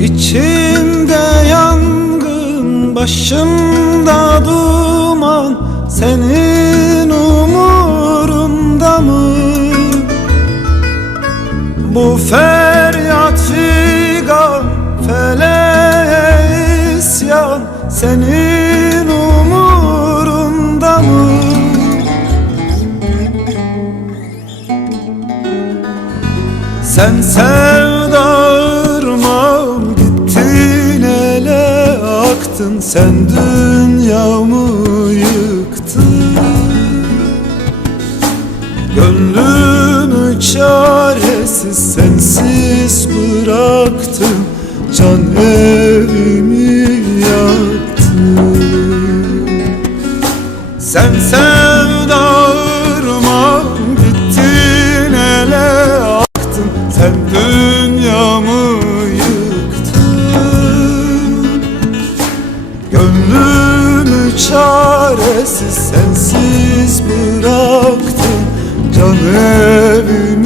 İçimde yangın, başımda duman Senin Bu feryat figan, feleğe isyan Senin umurunda mı? Sen sevda ırmağım gittin ele aktın Sen dünyamı yıktın Gönlümü çaresiz sensiz bıraktın Can evimi yaktın. Sen sevda ırmağım gittin ele aktın. Sen dünyamı yıktın. Gönlümü çaresiz sensiz bıraktın. Can evimi ölüm